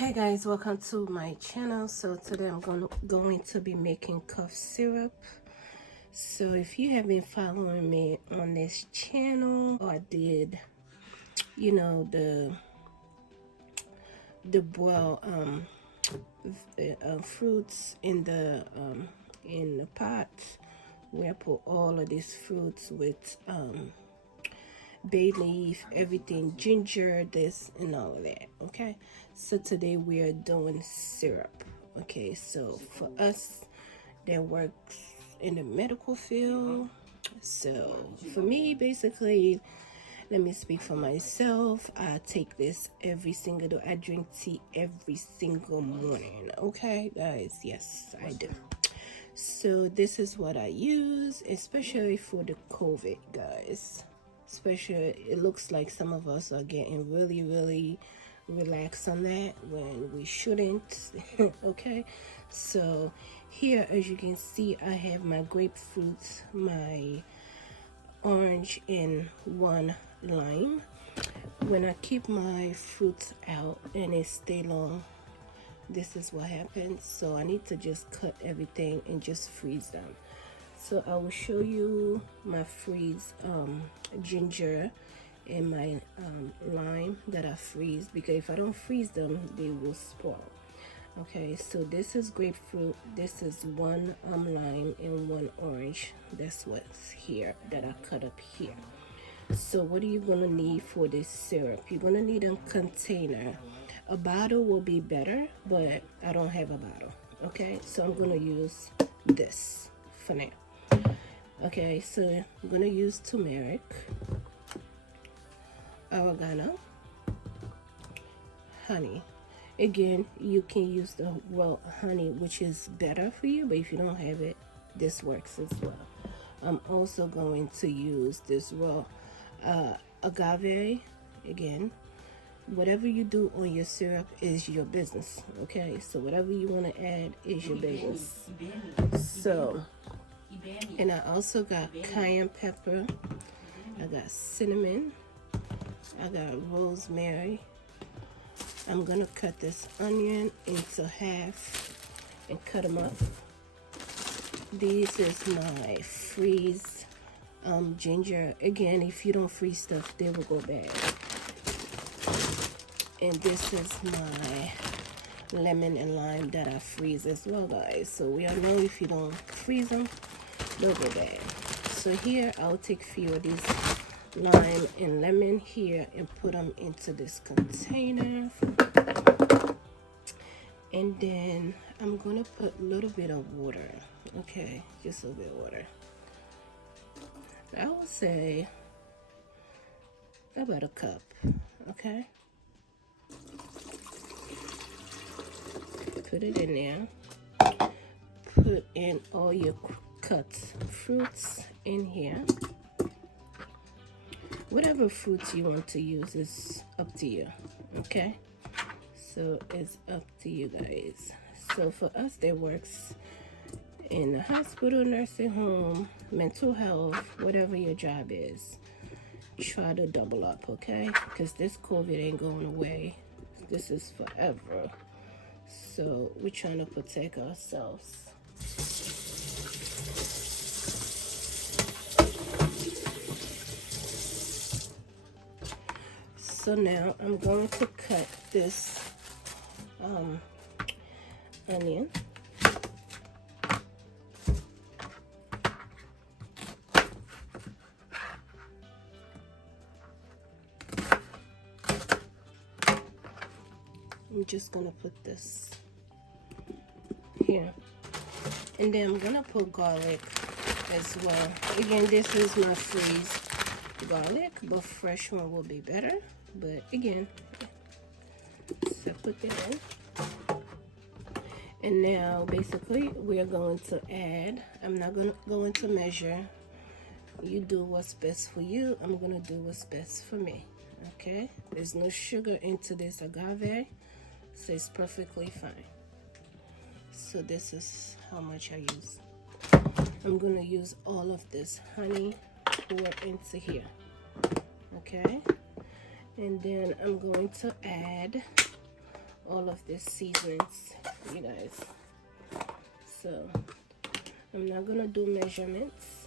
Hey guys, welcome to my channel. So today I'm going to be making cough syrup. So if you have been following me on this channel, I did, the boil fruits in the pot where I put all of these fruits with bay leaf, everything, ginger, this and all of that. Okay, so today we are doing syrup. Okay, so for us that works in the medical field, so for me, basically, let me speak for myself. I take this every single day. I drink tea every single morning. Okay, guys, yes, I do. So this is what I use, especially for the COVID, guys. Especially, it looks like some of us are getting really relaxed on that when we shouldn't. Okay, so here, as you can see, I have my grapefruit, my orange, and one lime. When I keep my fruits out and it stay long, this is what happens. So I need to just cut everything and just freeze them. So I will show you my freeze ginger and my lime that I freeze, because if I don't freeze them, they will spoil. Okay, so this is grapefruit, this is one lime and one orange. That's what's here that I cut up here. So what are you gonna need for this syrup? You're gonna need a container. A bottle will be better, but I don't have a bottle. Okay, so I'm gonna use this for now. Okay, so I'm gonna use turmeric, oregano, honey. Again, you can use the raw honey, which is better for you, but if you don't have it, this works as well. I'm also going to use this raw agave. Again, whatever you do on your syrup is your business. Okay, so whatever you want to add is your business. So, and I also got cayenne pepper, I got cinnamon, I got rosemary. I'm gonna cut this onion into half and cut them up. This is my freeze ginger. Again, if you don't freeze stuff, they will go bad. And this is my lemon and lime that I freeze as well, guys. So we all know if you don't freeze them, they'll go bad. So here I'll take a few of these lime and lemon here and put them into this container. And then I'm gonna put a little bit of water. Okay, just a little bit of water. I would say about a cup. Okay, put it in there. Put in all your cut fruits in here. Whatever fruits you want to use is up to you. Okay, so it's up to you guys. So for us, that works in the hospital, nursing home, mental health, whatever your job is. Try to double up, okay? Because this COVID ain't going away. This is forever. So we're trying to protect ourselves. So now I'm going to cut this onion. I'm just gonna put this here, and then I'm gonna put garlic as well. Again, this is my freeze garlic, but fresh one will be better. But again, so put that in. And now basically we are going to add, I'm not going to go into measure. You do what's best for you. I'm going to do what's best for me. Okay, there's no sugar into this agave, so it's perfectly fine. So this is how much I use. I'm going to use all of this honey poured into here. Okay, and then I'm going to add all of the seasonings, you guys. So I'm not gonna do measurements.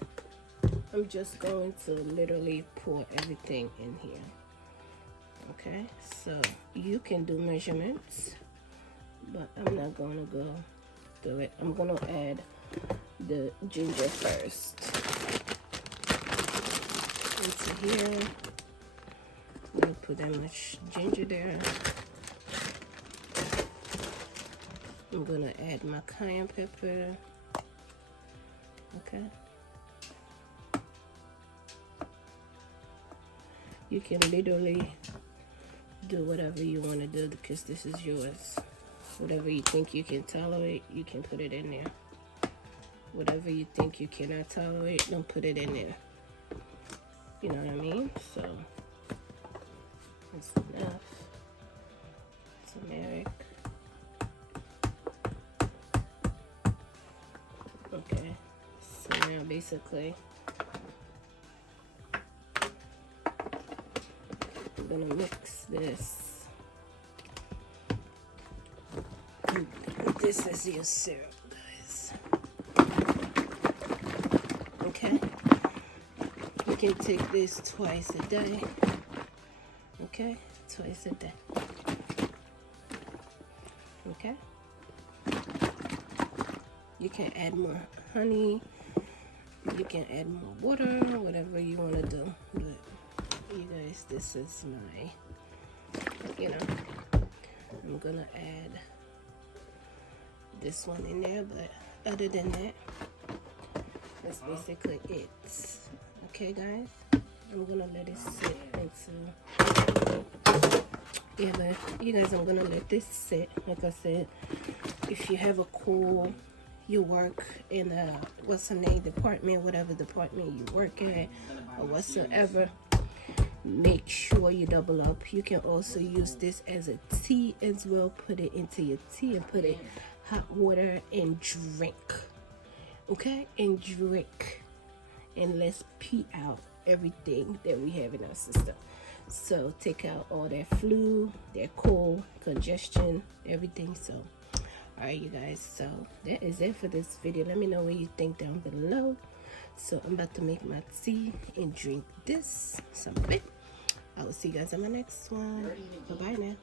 I'm just going to literally pour everything in here. Okay, so you can do measurements, but I'm not gonna go do it. I'm gonna add the ginger first into here. I'm gonna put that much ginger there. I'm gonna add my cayenne pepper. Okay. You can literally do whatever you want to do because this is yours. Whatever you think you can tolerate, you can put it in there. Whatever you think you cannot tolerate, don't put it in there. You know what I mean? So that's enough. Turmeric. Okay. So now basically I'm gonna mix this. This is your syrup, guys. Okay. You can take this twice a day. Okay? Twice a day. Okay? You can add more honey. You can add more water, whatever you want to do. But you guys, this is my, you know, I'm gonna add this one in there, but other than that, that's basically it. Okay, guys, I'm gonna let it sit into, yeah, but you guys, I'm gonna let this sit. Like I said, if you have a cool, you work in a, what's the name, department, whatever department you work at or whatsoever, make sure you double up. You can also use this as a tea as well. Put it into your tea and put it hot water and drink. Okay, and drink, and let's pee out everything that we have in our system. So take out all that flu, that cold, congestion, everything. So all right, you guys, so that is it for this video. Let me know what you think down below. So I'm about to make my tea and drink this some bit. I will see you guys on my next one. Bye bye now.